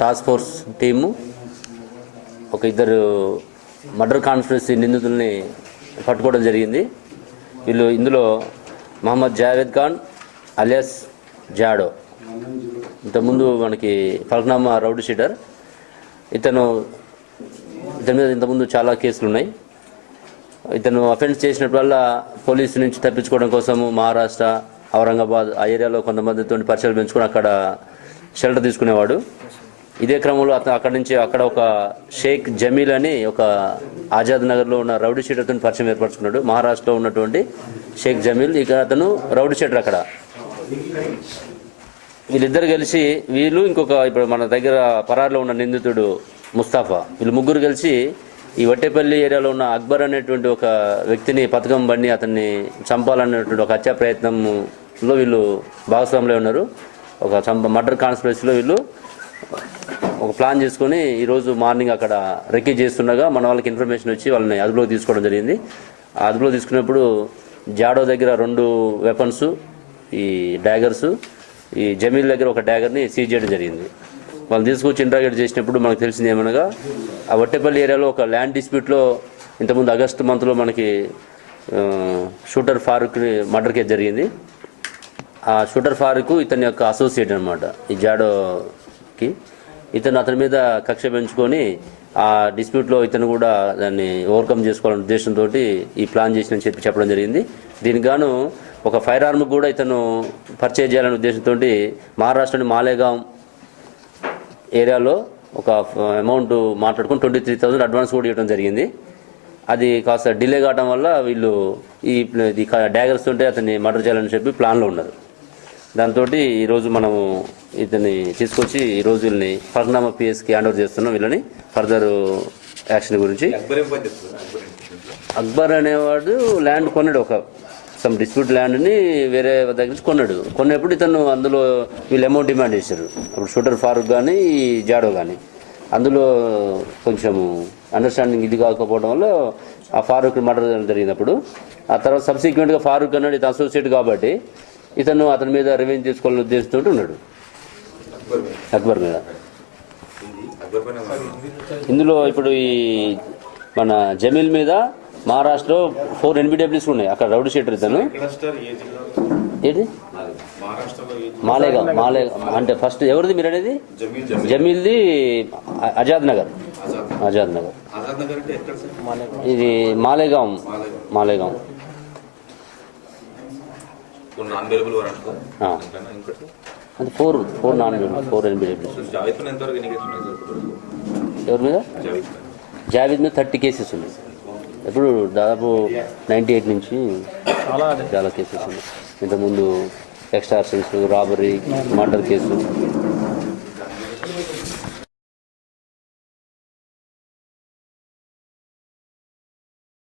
Task force team ఒక ఇద్దరు murder conspiracy నిందితుల్ని పట్టుకోవడం జరిగింది. ఇందులో మహమ్మద్ జావేద్ ఖాన్ అలియాస్ జాడో, ఇంతకుముందు మనకి ఫల్క్నామా రౌడీ షీటర్. ఇతని మీద ఇంతకుముందు చాలా కేసులు ఉన్నాయి. ఇతను అఫెన్స్ చేసినప్పుడల్లా పోలీసు నుంచి తప్పించుకోవడం కోసము మహారాష్ట్ర, ఔరంగాబాద్ ఆ ఏరియాలో కొంతమందితో పరిచయాలు పెంచుకొని అక్కడ షెల్టర్ తీసుకునేవాడు. ఇదే క్రమంలో అక్కడ ఒక షేక్ జమీల్ అని ఒక ఆజాద్ నగర్లో ఉన్న రౌడీ షీటర్తో పరిచయం ఏర్పరచుకున్నాడు. మహారాష్ట్రలో ఉన్నటువంటి షేక్ జమీల్, ఇక అతను రౌడీ షీటర్. అక్కడ వీళ్ళిద్దరు కలిసి ఇంకొక ఇప్పుడు మన దగ్గర పరారులో ఉన్న నిందితుడు ముస్తాఫా, వీళ్ళు ముగ్గురు కలిసి ఈ వట్టేపల్లి ఏరియాలో ఉన్న అక్బర్ అనేటువంటి ఒక వ్యక్తిని పథకం బండి అతన్ని చంపాలనేటువంటి ఒక హత్యా ప్రయత్నంలో వీళ్ళు భాగస్వాములై ఉన్నారు. ఒక మర్డర్ కాన్స్పిరసీలో వీళ్ళు ఒక ప్లాన్ చేసుకొని ఈరోజు మార్నింగ్ అక్కడ రెక్కీ చేస్తుండగా మన వాళ్ళకి ఇన్ఫర్మేషన్ వచ్చి వాళ్ళని అదుపులోకి తీసుకోవడం జరిగింది. ఆ అదుపులో తీసుకున్నప్పుడు జాడో దగ్గర 2 వెపన్స్, ఈ డ్యాగర్స్, ఈ జమీల్ దగ్గర ఒక డ్యాగర్ని సీజ్ చేయడం జరిగింది. వాళ్ళు తీసుకొచ్చి ఇంట్రాగేట్ చేసినప్పుడు మనకు తెలిసింది ఏమనగా ఆ వట్టేపల్లి ఏరియాలో ఒక ల్యాండ్ డిస్ప్యూట్లో ఇంతకుముందు ఆగస్టు మంత్లో మనకి షూటర్ ఫారూక్ మర్డర్ కేసు జరిగింది. ఆ షూటర్ ఫారూక్ ఇతని యొక్క అసోసియేట్ అనమాట ఈ జాడోకి. అతని మీద కక్ష పెంచుకొని ఆ డిస్ప్యూట్లో ఇతను కూడా దాన్ని ఓవర్కమ్ చేసుకోవాలనే ఉద్దేశంతో ఈ ప్లాన్ చేసిన చెప్పడం జరిగింది. దీనికి గాను ఒక ఫైర్ ఆర్మ్ కూడా ఇతను పర్చేజ్ చేయాలనే ఉద్దేశంతో మహారాష్ట్రలోని మాలేగాం ఏరియాలో ఒక అమౌంట్ మాట్లాడుకుని 23,000 అడ్వాన్స్ కూడా ఇవ్వడం జరిగింది. అది కాస్త డిలే కావడం వల్ల వీళ్ళు ఈ డ్యాగర్స్ ఉంటే అతన్ని మర్డర్ చేయాలని చెప్పి ప్లాన్లో ఉన్నారు. దాంతో ఈరోజు మనము ఇతన్ని తీసుకొచ్చి ఈరోజు వీళ్ళని ఫల్క్నామా పిఎస్కి హ్యాండ్ ఓవర్ చేస్తున్నాం. వీళ్ళని ఫర్దర్ యాక్షన్ గురించి. అక్బర్ అనేవాడు ల్యాండ్ కొన్నాడు, ఒక సమ్ డిస్ప్యూట్ ల్యాండ్ని వేరే దగ్గర నుంచి కొన్నప్పుడు ఇతను అందులో వీళ్ళు అమౌంట్ డిమాండ్ చేశారు. అప్పుడు షూటర్ ఫారూక్ కానీ జాడో కానీ అందులో కొంచెము అండర్స్టాండింగ్ ఇది కాకపోవడం వల్ల ఆ ఫారూక్ మర్డర్ జరిగినప్పుడు ఆ తర్వాత సబ్సిక్వెంట్గా ఫారూక్ అన్నాడు ఇతను అసోసియేట్ కాబట్టి అతని మీద రివెంజ్ తీసుకోవాలని ఉద్దేశంతో ఉన్నాడు అక్బర్ మీద. ఇందులో ఇప్పుడు ఈ మన జమీల్ మీద మహారాష్ట్రలో 4 NBWs ఉన్నాయి. అక్కడ రౌడీ షీటర్ ఇతను. ఏంటి మాలేగాం అంటే ఫస్ట్ ఎవరిది మీరు అనేది? జమీల్ది ఆజాద్ నగర్. ఇది మాలేగాం. అది 4 NBWs. ఎవరి మీద? జావేద్ మీద 30 కేసెస్ ఉన్నాయి. ఇప్పుడు దాదాపు 98 నుంచి చాలా కేసెస్ ఉన్నాయి. ఇంతకుముందు ఎక్స్టార్షన్స్, రాబరీ, మర్డర్ కేసు